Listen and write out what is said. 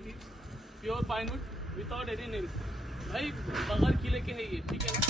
It is pure Pinewood without any nails भाई, बगैर किले के है ये, ठीक है ना।